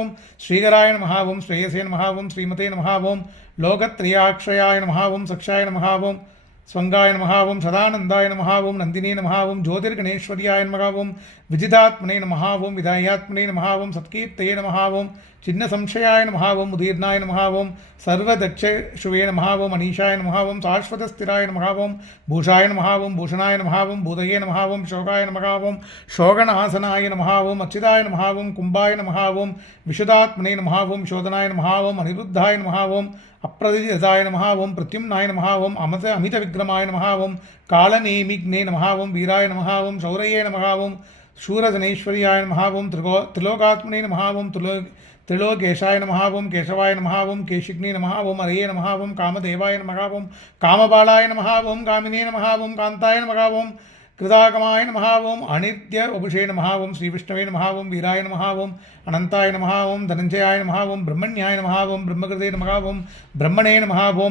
ஓம் ஸ்ரீகராய நமஹ ஓம் ஸ்ரேயசே நமஹ ஓம் ஸ்ரீமதே நமஹ ஓம் லோகத்ரயாக்ஷயாய நமஹ ஓம் சக்ஷாய நமஹ ஓம் ஸ்வங்காய நமஹ ஓம் சதானந்தாய நமஹ ஓம் நந்தினே நமஹ ஓம் ஜோதிர்கணேஸ்வரியாய நமஹ ஓம் விஜிதாத்மனே நமஹ ஓம் விதாயாத்மனே நமஹ ஓம் சத்கீர்த்தயே நமஹ ஓம் சின்ன சம்சயாய நமஹ ஓம் உதீர்ணாய நமஹ ஓம் சர்வதக்ஷுவே நமஹ ஓம் அனீஷாய நமஹ ஓம் சாஸ்வதஸ்திராய நமஹ ஓம் பூஷாய நமஹ ஓம் பூஷணாய நமஹ ஓம் பூதயே நமஹ ஓம் சோகாய நமஹ ஓம் சோகநாசனாய நமஹ ஓம் அச்சிதாய நமஹ ஓம் கும்பாய நமஹ ஓம் விஷுதாத்மனே நமஹ ஓம் சோதனாய நமஹ ஓம் அனிருத்தாய நமஹ ஓம் அப்ரதிதாய நமஹ ஓம் பிரத்யும்னாய நமஹ ஓம் அமித விக்ரமாய நமஹ ஓம் காலநேமிக்னே நமஹ ஓம் வீராய நமஹ ஓம் சௌரயே நமஹ ஓம் शूरजनेश्वर्याय नमः ओं त्रिलोकात्मने नमः ओं त्रिलोकेशाय नमः ओं केशवाय नमः ओं केशिग्ने नमः ओं हरये नमः ओं कामदेवाय नमः ओं कामबालाय नमः ओं कामिने नमः ओं कान्ताय नमः ओं कृतागमाय नमः ओं अनित्य वपुषे नमः ओं श्रीविष्णवे नमः ओं वीराय नमः ओं अनन्ताय नमः ओं धनञ्जयाय नमः ओं ब्रह्मण्याय नमः ओं ब्रह्मकृते नमः ओं ब्रह्मणे नमः ओं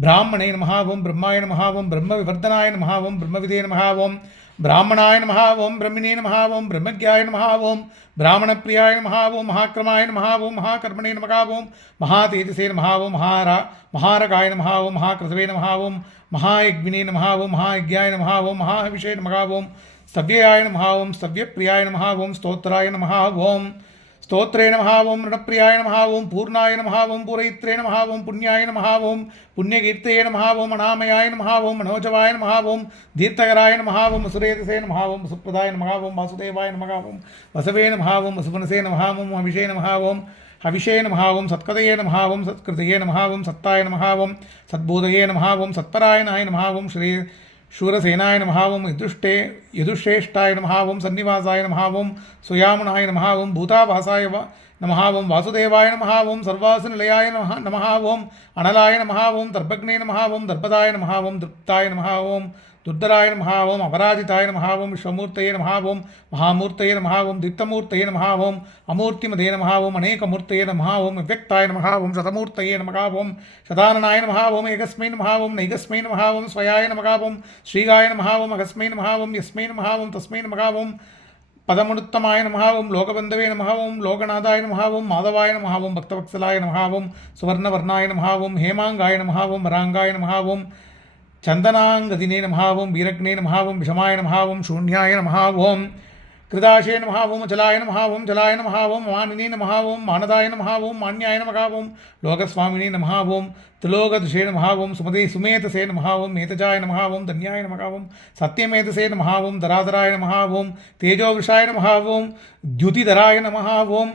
ब्राह्मणे नमः ओं ब्रह्माय नमः ओं ब्रह्मविवर्धनाय नमः ओं ब्रह्मविदे नमः ओं ब्राह्मणाय नमः ओं ब्रह्मणे नमः ओं ब्रह्मज्ञाय नमः ओं ब्राह्मणप्रियाय नमः ओं महाक्रमाय नमः ओं महाकर्मणे नमः ओं महातेजसे नमः ओं महारकाय नमः ओं महाकृतवे नमः ओं महायज्ञिने नमः ओं महायज्ञाय नमः ओं महाहविषे नमः ओं स्तव्याय नमः ओं स्तव्यप्रियाय नमः ओं स्तोत्राय नमः ओं स्तोत्रे नमः ओं ऋणप्रियाय नमः ओं पूर्णाय नमः ओं पूरयित्रे नमः ओं पुण्याय नमः ओं पुण्यकीर्तये नमः ओं अनामयाय नमः ओं मनोजवाय नमः ओं दीर्घकराय नमः ओं वसुरेतसे नमः ओं वसुप्रदाय नमः ओं वासुदेवाय नमः ओं वसवे नमः ओं वसुमनसे नमः ओं हविषे नमः ओं हविषे नमः ओं सत्कतये नमः ओं सत्कृतये नमः ओं सत्ताय नमः ओं सद्बोधये नमः ओं सत्परायणाय नमः ओं श्री शूरसेनाय नमः ओं यदुश्रेष्ठाय नमः ओं सन्निवासाय नमः ओं सुयामुनाय नमः ओं भूतावासाय नमः ओं वासुदेवाय नमः ओं सर्वासुनिलयाय नमः ओं अनलाय नमः ओं दर्भग्ने नमः ओं दर्पदाय नमः ओं दृप्ताय नमः ओं दुर्धराय नमः ओं अपराजिताय नमः ओं विश्वमूर्तये नमः ओं महामूर्तये नमः ओं दीप्तमूर्तये नमः ओं अमूर्तिमदे नमः ओं अनेकमूर्तये नमः ओं व्यक्ताय नमः ओं शतमूर्तये नमः ओं शताननाय नमः ओं एकस्मै नमः ओं नैकस्मै नमः ओं स्वयाय नमः ओं श्रीगाय नमः ओं अगस्मै नमः ओं यस्मै नमः ओं तस्मै नमः ओं पदमुत्तमाय नमः ओं लोकबन्धवे नमः ओं लोकनाथाय नमः ओं माधवाय नमः ओं भक्तवत्सलाय नमः ओं सुवर्णवर्णाय नमः ओं हेमांगाय नमः ओं वरांगाय नमः ओं चंदनांगदिने नमः ओं वीरग्ने नमः ओं विषमाय नमः ओं शून्याय नमः ओं कृदाशे नमः ओं जलाय नमः ओं जलाय नमः ओं मानिने नमः ओं मानदाय नमः ओं मान्याय नमः ओं लोकस्वामिने नमः ओं त्रिलोकदुषे नमः ओं सुमेधसे नमः ओं मेतजाय नमः ओं धन्याय नमः ओं सत्यमेधसे नमः ओं धराधराय नमः ओं तेजोवृषाय नमः ओं द्युतिधराय नमः ओं